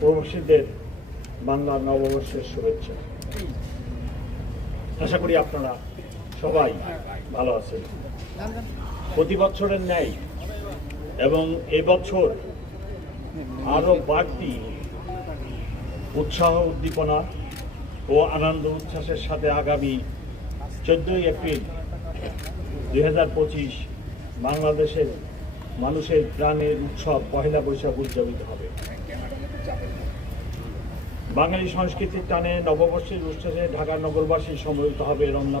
প্রবাসীদের বাংলা নববর্ষের শুভেচ্ছা। আশা করি আপনারা সবাই ভালো আছেন। প্রতি বছরের ন্যায় এবং এবছর আরও বাড়তি উৎসাহ, উদ্দীপনা ও আনন্দ উচ্ছ্বাসের সাথে আগামী চোদ্দই এপ্রিল দুই হাজার পঁচিশ বাংলাদেশের মানুষের প্রাণের উৎসব পহেলা বৈশাখ উদযাপিত হবে। বাঙালি সংস্কৃতির টানে নববর্ষের উৎসবে ঢাকা নগরবাসী সম্মিলিত হবে রমনা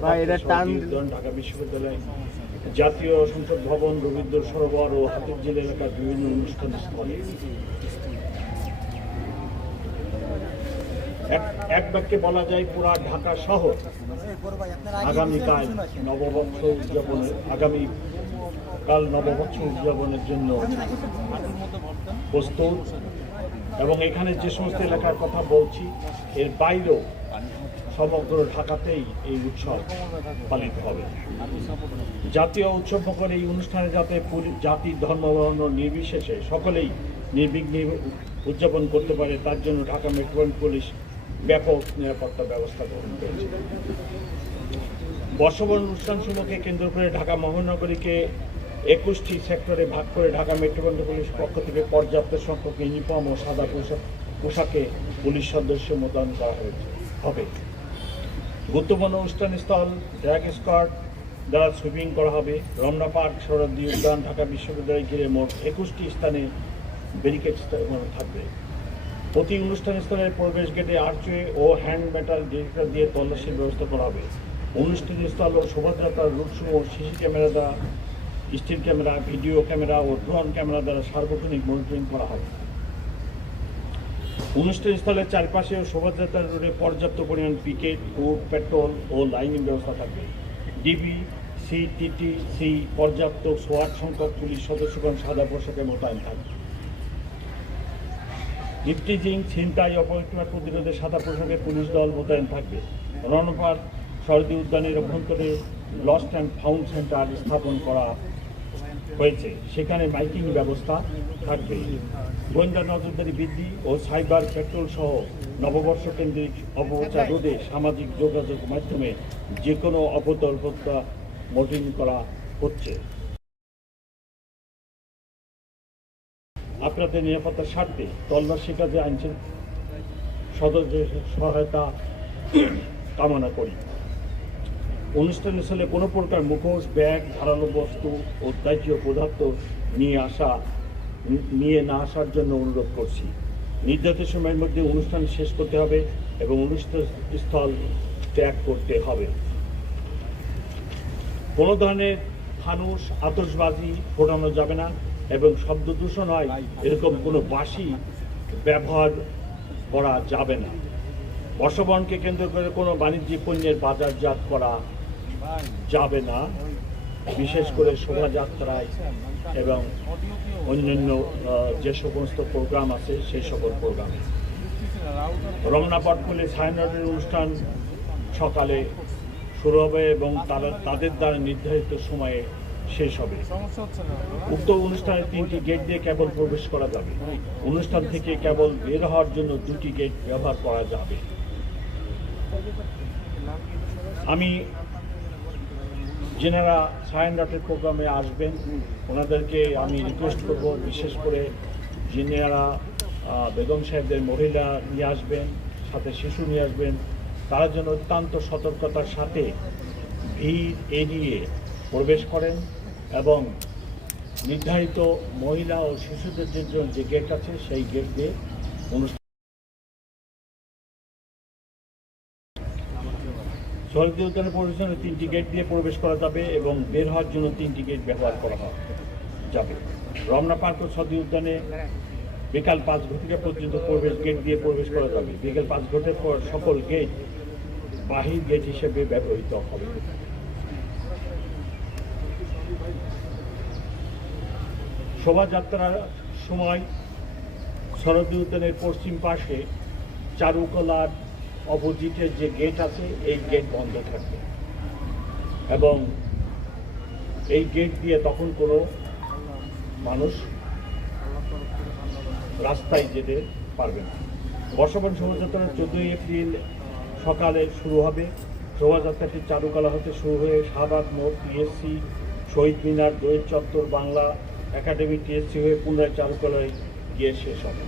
ঢাকা বিশ্ববিদ্যালয় জাতীয় সংসদ ভবন রবীন্দ্র সরোবর ও হাতিরঝিল এলাকার বিভিন্ন অনুষ্ঠান স্থলে। এক- এক বাক্যে বলা যায় পুরা ঢাকা শহর আগামীকাল নববর্ষ উদযাপনের আগামী কাল নববর্ষ উদযাপনের জন্য প্রস্তুত এবং এখানে যে সমস্ত এলাকার কথা বলছি, এর বাইরেও সমগ্র ঢাকাতেই এই উৎসব পালিত হবে। জাতীয় উৎসব করে এই অনুষ্ঠানে যাতে জাতি, ধর্ম, বর্ণ নির্বিশেষে সকলেই নির্বিঘ্নে উদযাপন করতে পারে, তার জন্য ঢাকা মেট্রোপলিটন পুলিশ ব্যাপক নিরাপত্তা ব্যবস্থা গ্রহণ করেছে। বর্ষবরণ অনুষ্ঠানসমূহকে কেন্দ্র করে ঢাকা মহানগরীকে একুশটি সেক্টরে ভাগ করে ঢাকা মেট্রোপলিটন পুলিশ পক্ষ থেকে পর্যাপ্ত সংখ্যক ইউনিফর্ম ও সাদা পোশাক, পোশাকে পুলিশ সদস্য মোতায়েন করা হয়েছে। হবে। গুরুত্বপূর্ণ অনুষ্ঠানস্থল ড্র্যাগ স্কোয়াড দ্বারা সুইপিং করা হবে। রমনা পার্ক সরদ্দি উদ্যান, ঢাকা বিশ্ববিদ্যালয় ঘিরে মোট একুশটি স্থানে ব্যারিকেড থাকবে। প্রতি অনুষ্ঠানস্থলের প্রবেশ গেটে আর্চওয়ে ও হ্যান্ড মেটাল ডিটেক্টর দিয়ে তল্লাশির ব্যবস্থা করা হবে। অনুষ্ঠানস্থল ও শোভাযাত্রার রুটসমূহ সিসি ক্যামেরা দ্বারা স্টিল ক্যামেরা, ভিডিও ক্যামেরা ও ড্রোন ক্যামেরা দ্বারা সার্বক্ষণিক মনিটরিং করা হবে অনুষ্ঠানস্থলের চারপাশে ও শোভাযাত্রার রোডে পর্যাপ্ত পরিমাণ পিকেট ও পেট্রোল ও লাইনিং ব্যবস্থা থাকবে। ডিবি সি টিটি সি, পর্যাপ্ত সোয়াট সংখ্যক পুলিশ সদস্যগণ সাদা পোশাকে মোতায়েন থাকবে। ইফটিজিং ছিনতাই অপরিক্রমা প্রতিরোধে সাদা পোশাকে পুলিশ দল মোতায়েন থাকবে। রণপাট সরদি উদ্যানের অভ্যন্তরে লস্ট অ্যান্ড ফাউন্ড সেন্টার স্থাপন করা হয়েছে। সেখানে মাইকিং ব্যবস্থা থাকবে। গোয়েন্দা নজরদারি বৃদ্ধি ও সাইবার পেট্রোল সহ নববর্ষ কেন্দ্রিক অপপ্রচার রোধে সামাজিক যোগাযোগ মাধ্যমে যে কোনো অপতল্পতা মোটিং করা হচ্ছে। আপনাদের নিরাপত্তার স্বার্থে তল্লাশি কাজে আনছেন সদস্যের সহায়তা কামনা করি। অনুষ্ঠানের স্থলে কোনো প্রকার মুখোশ, ব্যাগ, ধারালো বস্তু ও দাহ্য পদার্থ নিয়ে আসা, নিয়ে না আসার জন্য অনুরোধ করছি। নির্ধারিত সময়ের মধ্যে অনুষ্ঠান শেষ করতে হবে এবং অনুষ্ঠান স্থল ত্যাগ করতে হবে। কোনো ধরনের ফানুস, আতশবাজি ফোটানো যাবে না এবং শব্দ দূষণ হয় এরকম কোনো বাসি ব্যবহার করা যাবে না। বর্ষবরণকে কেন্দ্র করে কোনো বাণিজ্যিক পণ্যের বাজারজাত করা যাবে না। বিশেষ করে শোভাযাত্রায় এবং অন্যান্য যে সমস্ত প্রোগ্রাম আছে, সেই সকল প্রোগ্রামে রমনা পটকুলে সায়নাটের অনুষ্ঠান সকালে শুরু হবে এবং তারা, তাদের দ্বারা নির্ধারিত সময়ে শেষ হবে। উক্ত অনুষ্ঠানে তিনটি গেট দিয়ে কেবল প্রবেশ করা যাবে। অনুষ্ঠান থেকে কেবল বের হওয়ার জন্য দুটি গেট ব্যবহার করা যাবে। আমি যেনারা সায়ন ডটের প্রোগ্রামে আসবেন, ওনাদেরকে আমি রিকোয়েস্ট করব বিশেষ করে যিনারা বেগম সাহেবদের মহিলা নিয়ে আসবেন, সাথে শিশু নিয়ে আসবেন, তারা যেন অত্যন্ত সতর্কতার সাথে ভিড় এড়িয়ে প্রবেশ করেন এবং নির্ধারিত মহিলা ও শিশুদের যে গেট আছে, সেই গেট দিয়ে অনুষ্ঠান শহীদ উদ্যানের প্রবেশনে তিনটি গেট দিয়ে প্রবেশ করা যাবে এবং বের হওয়ার জন্য তিনটি গেট ব্যবহার করা যাবে। রমনা পার্ক ও সদী উদ্যানে বিকাল পাঁচ ঘটিকা পর্যন্ত প্রবেশ গেট দিয়ে প্রবেশ করা যাবে। বিকেল পাঁচ ঘটের পর সকল গেট বাহির গেট হিসেবে ব্যবহৃত হবে। শোভাযাত্রার সময় শরদী উদ্যানের পশ্চিম পাশে চারুকলার অপোজিটের যে গেট আছে, এই গেট বন্ধ থাকবে। এবং এই গেট দিয়ে তখন কোনো মানুষ রাস্তায় যেতে পারবে না। বর্ষবরণ শোভাযাত্রা চোদ্দই এপ্রিল সকালে শুরু হবে। শোভাযাত্রাটি চারুকলা হতে শুরু হয়ে শাহবাগ মোড় টিএসসি শহীদ মিনার, দোয়েল চত্বর, বাংলা একাডেমি টিএসসি হয়ে পুনরায় চারুকলায় গিয়ে শেষ হবে।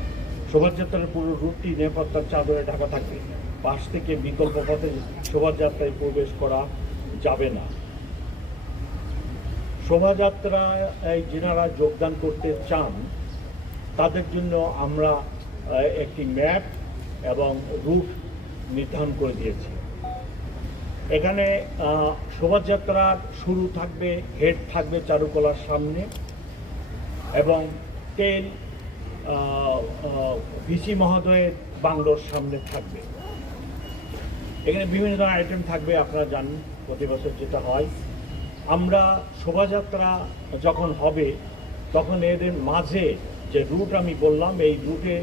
শোভাযাত্রার পুরো রুটটি নিরাপত্তার চাদরে ঢাকা থাকবে। পাশ থেকে বিকল্প পথে শোভাযাত্রায় প্রবেশ করা যাবে না। শোভাযাত্রায় যেনারা যোগদান করতে চান, তাদের জন্য আমরা একটি ম্যাপ এবং রুট নির্ধারণ করে দিয়েছি। এখানে শোভাযাত্রার শুরু থাকবে, হেড থাকবে চারুকলার সামনে এবং তেল ভিসি মহোদয়ের বাংলোর সামনে থাকবে। এখানে বিভিন্ন ধরনের আইটেম থাকবে, আপনারা জানেন, প্রতি বছর যেটা হয়। আমরা শোভাযাত্রা যখন হবে, তখন এদের মাঝে যে রুট আমি বললাম, এই রুটে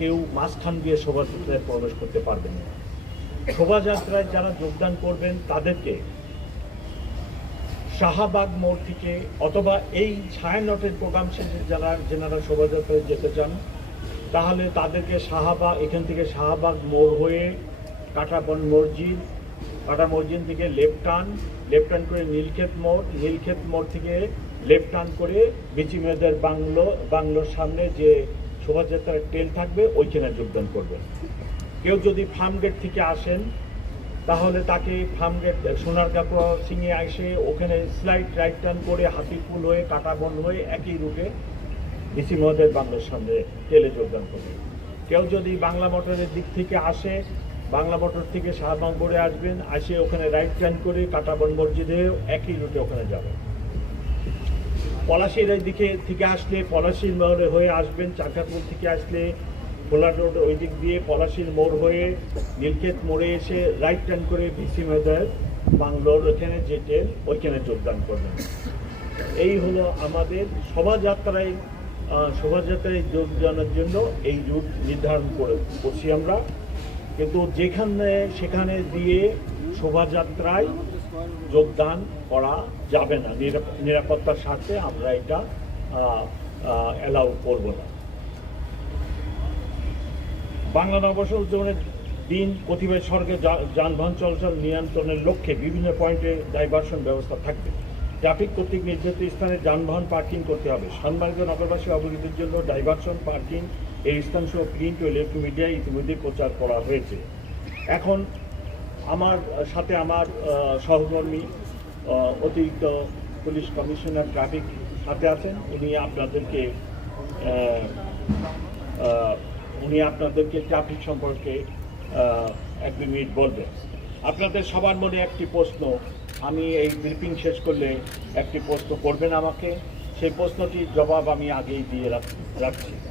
কেউ মাঝখান দিয়ে শোভাযাত্রায় প্রবেশ করতে পারবেন না। শোভাযাত্রায় যারা যোগদান করবেন, তাদেরকে শাহবাগ মোড় থেকে অথবা এই ছায়ানটের প্রোগ্রাম শেষে যারা, যেনারা শোভাযাত্রায় যেতে চান, তাহলে তাদেরকে শাহবাগ এখান থেকে শাহবাগ মোড় হয়ে কাটাবন মসজিদ, কাটা মসজিদ থেকে লেফট টার্ন লেফট টার্ন করে নীলক্ষেত মোড় নীলক্ষেত মোড় থেকে লেফট টার্ন করে বিচি মেয়েদের বাংলো, বাংলোর সামনে যে শোভাযাত্রার ট্রেন থাকবে, ওইখানে যোগদান করবেন কেউ যদি ফার্ম গেট থেকে আসেন, তাহলে তাকে ফার্মগেট সোনার কাপড় সিঙে এসে ওখানে স্লাইড রাইট টার্ন করে হাতিপুল হয়ে কাটাবন হয়ে একই রুটে ডিসি মহোদয়ের বাংলার সামনে টেলে যোগদান করবে। কেউ যদি বাংলা মোটরের দিক থেকে আসে বাংলা মোটর থেকে শাহবাগ মোড়ে আসবেন, আসে ওখানে রাইট টার্ন করে কাটাবন মসজিদে, একই রুটে ওখানে যাবেন পলাশির দিকে থেকে আসলে পলাশির মোড়ে হয়ে আসবেন চাকাপুর থেকে আসলে খোলা রোড ওই দিক দিয়ে পলাশির মোড় হয়ে নীলক্ষেত মোড়ে এসে রাইট টার্ন করে ভিসি মেদার বাংলোর ওখানে যে ট্রেন ওইখানে যোগদান করবেন। এই হলো আমাদের শোভাযাত্রায় শোভাযাত্রায় যোগদানের জন্য এই রুট নির্ধারণ করে করছি আমরা। কিন্তু যেখানে সেখানে দিয়ে শোভাযাত্রায় যোগদান করা যাবে না। নিরাপ- নিরাপত্তার স্বার্থে আমরা এটা অ্যালাউ করব না। বাংলা নববর্ষ উদযাপনের দিন প্রতিবাদ সড়কে যানবাহন চলাচল নিয়ন্ত্রণের লক্ষ্যে বিভিন্ন পয়েন্টে ডাইভারশন ব্যবস্থা থাকবে। ট্রাফিক কর্তৃক নির্ধারিত স্থানে যানবাহন পার্কিং করতে হবে। সম্মানিত নগরবাসী অবগতির জন্য ডাইভারশন পার্কিং এই স্থান সহ প্রিন্ট ও ইলেকট্রিক মিডিয়ায় ইতিমধ্যে প্রচার করা হয়েছে। এখন আমার, সাথে আমার সহকর্মী অতিরিক্ত পুলিশ কমিশনার ট্রাফিক সাথে আছেন। উনি আপনাদেরকে উনি আপনাদেরকে ট্রাফিক সম্পর্কে এক দুই মিনিট বলবেন। আপনাদের সবার মনে একটি প্রশ্ন, আমি এই ব্রিফিং শেষ করলে একটি প্রশ্ন করবেন আমাকে। সেই প্রশ্নটির জবাব আমি আগেই দিয়ে রাখ- রাখছি।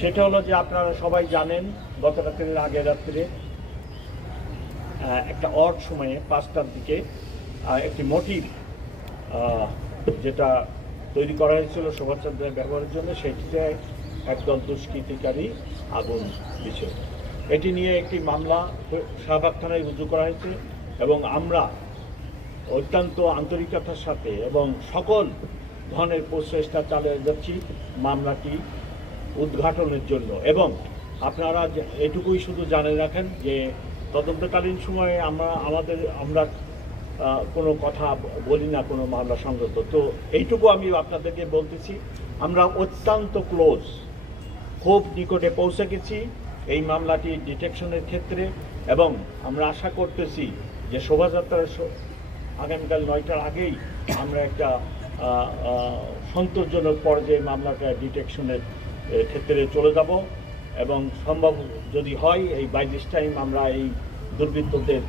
সেটা হলো যে আপনারা সবাই জানেন গত রাত্রের আগের রাত্রে একটা অড সময়ে পাঁচটার দিকে একটি মোটিভ যেটা তৈরি করা হয়েছিল শোভাযাত্রায় ব্যবহারের জন্য, সেটিতে একদল দুষ্কৃতিকারী আগুন দিয়েছিল এটি নিয়ে একটি মামলা শাহবাগ থানায় রুজু করা হয়েছে এবং আমরা অত্যন্ত আন্তরিকতার সাথে এবং সকল ধরনের প্রচেষ্টা চালিয়ে যাচ্ছি। মামলাটি উদ্ঘাটনের জন্য। এবং আপনারা এটুকুই শুধু জানে রাখেন যে, তদন্তকালীন সময়ে আমরা আমাদের, আমরা কোনো কথা বলি না, কোনো মামলা সংগত তো এইটুকু আমি আপনাদেরকে বলতেছি, আমরা অত্যন্ত ক্লোজ, খুব নিকটে পৌঁছে গেছি এই মামলাটি ডিটেকশনের ক্ষেত্রে এবং আমরা আশা করতেছি যে শোভাযাত্রার আগামীকাল নয়টার আগেই আমরা একটা সন্তোষজনক পর্যায়ে মামলাটা ডিটেকশনের ক্ষেত্রে চলে যাব এবং সম্ভব যদি হয় এই বাই দিস টাইম আমরা এই দুর্বৃত্তদের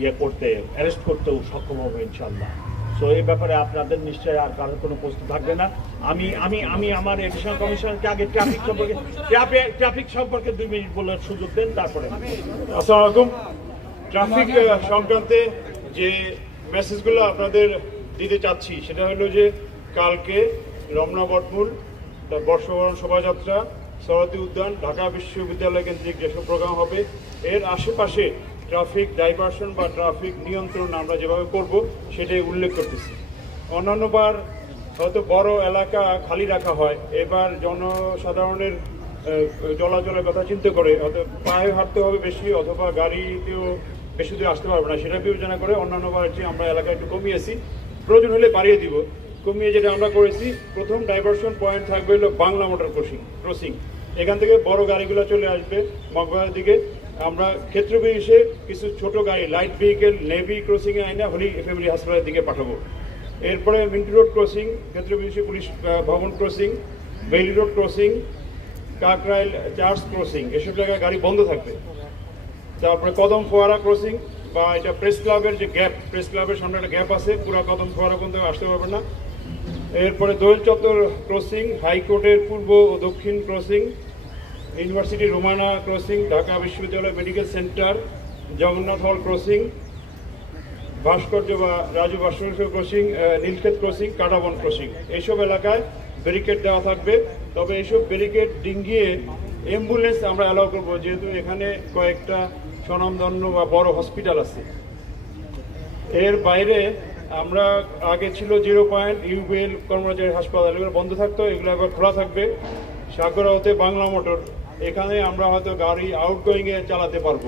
ইয়ে করতে অ্যারেস্ট করতেও সক্ষম হব ইনশাল্লাহ সো এই ব্যাপারে আপনাদের নিশ্চয়ই আর কারোর কোনো প্রশ্ন থাকবে না। আমি আমি আমি আমার এডিশনাল কমিশনারকে আগে ট্রাফিক সম্পর্কে ট্রাফিক সম্পর্কে দুই মিনিট বলার সুযোগ দেন, তারপরে। আসসালামু আলাইকুম। ট্রাফিক সংক্রান্তে যে মেসেজগুলো আপনাদের দিতে চাচ্ছি, সেটা হলো যে কালকে রমনা বটমূল বর্ষবরণ শোভাযাত্রা সরদী উদ্যান, ঢাকা বিশ্ববিদ্যালয় কেন্দ্রিক যেসব প্রোগ্রাম হবে, এর আশেপাশে ট্রাফিক ডাইভারশন বা ট্রাফিক নিয়ন্ত্রণ আমরা যেভাবে করব, সেটাই উল্লেখ করতেছি। অন্যান্যবার হয়তো বড় এলাকা খালি রাখা হয়, এবার জনসাধারণের চলাচলের কথা চিন্তা করে, হয়তো পায়ে হাঁটতে হবে বেশি অথবা গাড়িতেও বেশি দূরে আসতে পারবে না সেটা বিবেচনা করে অন্যান্য বার চেয়ে আমরা এলাকায় একটু কমিয়েছি। প্রয়োজন হলে বাড়িয়ে দিব। কমিয়ে যেটা আমরা করেছি, প্রথম ডাইভারশন পয়েন্ট থাকবে হলো বাংলা মোটর ক্রসিং ক্রসিং এখান থেকে বড় গাড়িগুলো চলে আসবে মগবাজার দিকে। আমরা ক্ষেত্র বিশেষে কিছু ছোট গাড়ি লাইট ভেহিকেল নেভি ক্রসিং এ আইনা হলি ফ্যামিলি হাসপাতালের দিকে পাঠাবো। এরপরে মিন্টু রোড ক্রসিং ক্ষেত্র বিশেষে পুলিশ ভবন crossing Bailey road crossing Kakrail church crossing এসব জায়গায় গাড়ি বন্ধ থাকবে। তারপরে কদম ফোয়ারা ক্রসিং বা এটা প্রেস ক্লাবের যে গ্যাপ প্রেস ক্লাবের সামনে একটা গ্যাপ আছে, পুরো কদম ফোয়ারা পর্যন্ত আসতে পারবে না। এরপরে দোয়েল চত্বর ক্রসিং হাইকোর্টের পূর্ব ও দক্ষিণ ক্রসিং, ইউনিভার্সিটি রোমানা ক্রসিং, ঢাকা বিশ্ববিদ্যালয় মেডিকেল সেন্টার, জগন্নাথ হল ক্রসিং, ভাস্কর্য বা রাজু ভাস্কর্য crossing Nilkhet crossing, Katabon crossing. এইসব এলাকায় ব্যারিকেড দেওয়া থাকবে। তবে এইসব ব্যারিকেড ডিঙ্গিয়ে অ্যাম্বুলেন্স আমরা অ্যালাউ করব, যেহেতু এখানে কয়েকটা স্বনামধন্য বা বড় হসপিটাল আছে। এর বাইরে আমরা আগে ছিল জিরো পয়েন্ট ইউবিএল কর্মচারী হাসপাতাল এগুলো বন্ধ থাকতো, এগুলো এবার খোলা থাকবে। সাগরাওতে বাংলা মোটর, এখানে আমরা হয়তো গাড়ি আউটগোয়িংয়ে চালাতে পারব।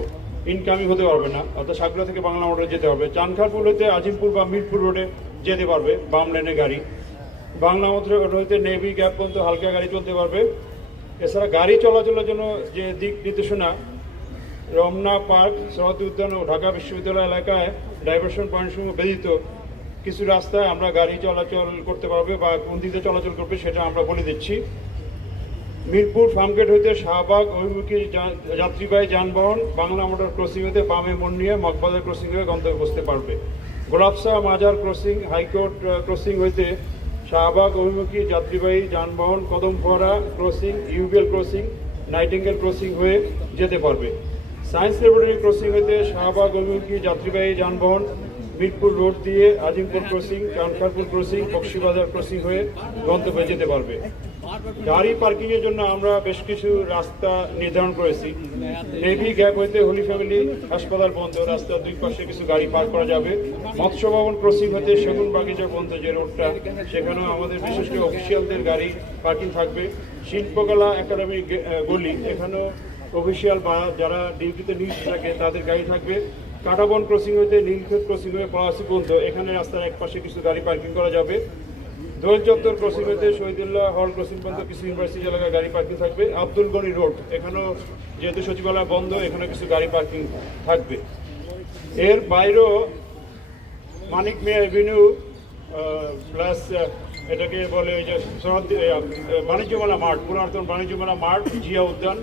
ইনকামিং হতে পারবে না, অর্থাৎ সাগরা থেকে বাংলা মোটর যেতে হবে। চানখারপুর হতে আজিমপুর বা মিরপুর রোডে যেতে পারবে বাম লেনে গাড়ি। বাংলা মোটর হইতে নেভি গ্যাপ পর্যন্ত হালকা গাড়ি চলতে পারবে। এছাড়া গাড়ি চলাচলের জন্য যে দিক নির্দেশনা, রমনা পার্ক, সরস্বতী উদ্যান ও ঢাকা বিশ্ববিদ্যালয় এলাকায় ডাইভারশন পয়েন্ট সমূহ ব্যতীত কিছু রাস্তায় আমরা গাড়ি চলাচল করতে পারবে বা কোন দিকে চলাচল করবে সেটা আমরা বলে দিচ্ছি। মিরপুর ফার্মগেট হইতে শাহবাগ, অভিমুখী যাত্রীবাহী যানবাহন, বাংলা মোটর ক্রসিং হতে বামে মন নিয়ে মগবাজার ক্রসিং হয়ে গন্তব্যে বসতে পারবে। গোলাপসা মাজার ক্রসিং হাইকোর্ট ক্রসিং হইতে শাহবাগ, অভিমুখী যাত্রীবাহী যানবাহন, Kadamfuara crossing UBL crossing Nightingale crossing হয়ে যেতে পারবে। সায়েন্স ল্যাবরেটরি ক্রসিং হইতে শাহবাগ, অভিমুখী যাত্রীবাহী যানবাহন মিরপুর রোড দিয়ে Azimpur crossing Kankharpur crossing, Bakshibazar crossing হয়ে গন্তব্যে যেতে পারবে। গাড়ি পার্কিং এর জন্য আমরা বেশ কিছু রাস্তা নির্ধারণ করেছি। নেভি গ্যাপ হইতে হোলি ফ্যামিলি হাসপাতাল বন্ধ, রাস্তার দুই পাশে কিছু গাড়ি পার্ক করা যাবে। মৎস্য ভবন ক্রসিং হতে সেগুন বাগিচা বন্ধ যে রোডটা, সেখানেও আমাদের বিশেষ করে অফিসিয়ালদের গাড়ি পার্কিং থাকবে। শিল্পকলা একাডেমি গলি, এখানেও অফিসিয়াল বা যারা ডিউটিতে নিউজ থাকে, তাদের গাড়ি থাকবে। কাটাবন ক্রসিং হইতে নীলক্ষেত ক্রসিং হয়ে পলাশি পর্যন্ত এখানে রাস্তার এক পাশে কিছু গাড়ি পার্কিং করা যাবে। দোয়েল চত্বর ক্রসিং হইতে শহীদুল্লাহ হল ক্রসিং পর্যন্ত কিছু ইউনিভার্সিটি এলাকায় গাড়ি পার্কিং থাকবে। আব্দুল গনি রোড এখানেও যেহেতু সচিবালয় বন্ধ এখানে কিছু গাড়ি পার্কিং থাকবে। এর বাইরেও মানিক মিয়া এভিনিউ প্লাস এটাকে বলে ওই যে আহ, বাণিজ্যমেলা মাঠ পুরাতন বাণিজ্যমেলা মাঠ জিয়া উদ্যান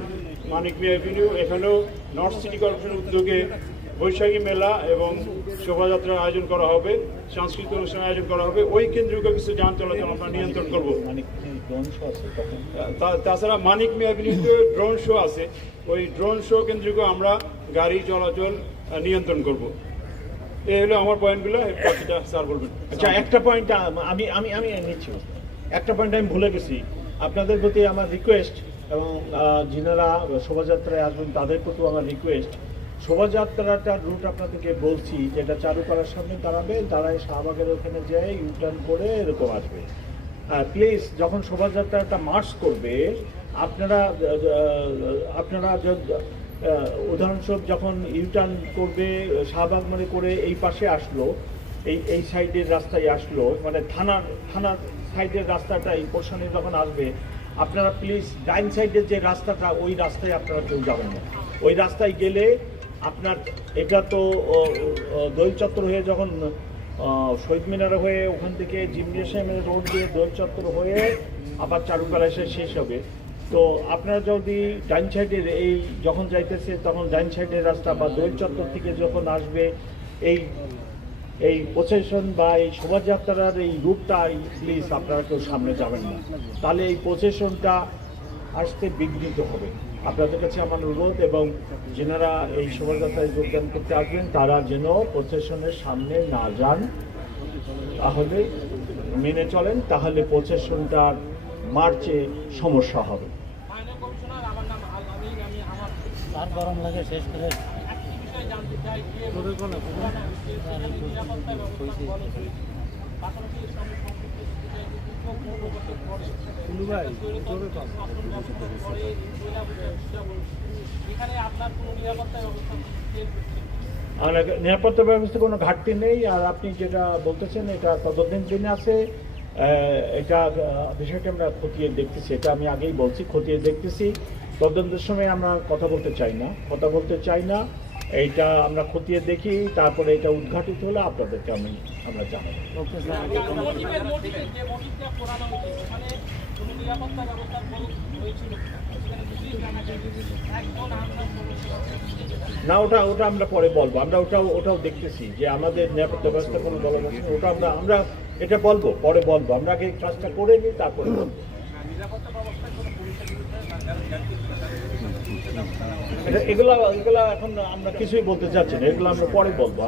মানিক মিয়া এভিনিউ এখানেও নর্থ সিটি কর্পোরেশনের উদ্যোগে বৈশাখী মেলা এবং শোভাযাত্রার আয়োজন করা হবে, সাংস্কৃতিক অনুষ্ঠানের আয়োজন করা হবে। ওই কেন্দ্রীয় কিছু যান চলাচল আমরা নিয়ন্ত্রণ করব। তাছাড়া মানিক মিয়া এভিনিউতে ড্রোন শো আছে। ওই ড্রোন শো কেন্দ্রিক আমরা গাড়ি চলাচল নিয়ন্ত্রণ করব। এই হলো আমার পয়েন্টগুলো। বাকিটা স্যার বলবেন। আচ্ছা একটা পয়েন্ট আমি আমি আমি নিচ্ছি। একটা পয়েন্ট আমি ভুলে গেছি। আপনাদের প্রতি আমার রিকোয়েস্ট এবং যিনারা শোভাযাত্রায় আসবেন তাদের প্রতিও আমার রিকোয়েস্ট শোভাযাত্রাটার রুট আপনাদেরকে বলছি, যেটা চারুপাড়ার সামনে দাঁড়াবে, দাঁড়ায় শাহবাগের ওখানে যেয়ে ইউটার্ন করে এরকম আসবে। প্লিজ যখন শোভাযাত্রাটা মার্চ করবে, আপনারা আপনারা উদাহরণস্বরূপ যখন ইউটার্ন করবে, শাহবাগ মানে করে এই পাশে আসলো, এই এই সাইডের রাস্তায় আসলো মানে থানার থানার সাইডের রাস্তাটা এই পোর্শনে যখন আসবে, আপনারা প্লিজ ডাইন সাইডের যে রাস্তাটা, ওই রাস্তায় আপনারা কেউ যাবেন। না ওই রাস্তায় গেলে আপনার এটা তো ও, ও, চত্বর হয়ে যখন শহীদ মিনার হয়ে ওখান থেকে জিমনেশিয়ামের রোড দিয়ে দোল চত্বর হয়ে আবার চারুকলা এসে শেষ হবে। তো আপনারা যদি ডাইন সাইডের এই যখন যাইতেছে তখন ডাইন সাইডের রাস্তা বা দোল চত্বর থেকে যখন আসবে এই এই প্রসেশন বা এই শোভাযাত্রার এই রূপটা প্লিজ আপনারা কেউ সামনে যাবেন না। তাহলে এই প্রসেশনটা আসতে বিঘ্নিত হবে। আপনাদের কাছে আমার অনুরোধ এবং যেনারা এই শোভাযাত্রায় যোগদান করতে আসবেন তারা যেন প্রসেশনের সামনে না যান। তাহলে মেনে চলেন তাহলে প্রসেশনটার মার্চে সমস্যা হবে। মাননীয় কমিশনার আমার নাম আল আমিন আমি আমার আর গরম লাগে শেষ করে জানতে চাই নিরাপত্তা ব্যবস্থা কোনো ঘাটতি নেই, আর আপনি যেটা বলতেছেন, এটা ততদিন দিন আছে। এটা বিষয়টা আমরা খতিয়ে দেখতেছি, এটা আমি আগেই বলছি, খতিয়ে দেখতেছি। তদন্তের সময় আমরা কথা বলতে চাই না, কথা বলতে চাই না। এইটা আমরা খতিয়ে দেখি তারপরে এটা উদ্ঘাটিত হলে আপনাদেরকে আমি আমরা জানাব একজন আমরা না ওটা ওটা আমরা পরে বলব। আমরা ওটাও ওটাও দেখতেছি যে আমাদের নিরাপত্তা ব্যবস্থা কোনো দলবদ্ধ ওটা আমরা আমরা এটা বলব পরে বলব। আমরা আগে এই কাজটা করে নিই তারপরে বলব। এটা- এগুলা এগুলা এখন আমরা কিছুই বলতে চাচ্ছি না। এগুলো আমরা পরে বলব।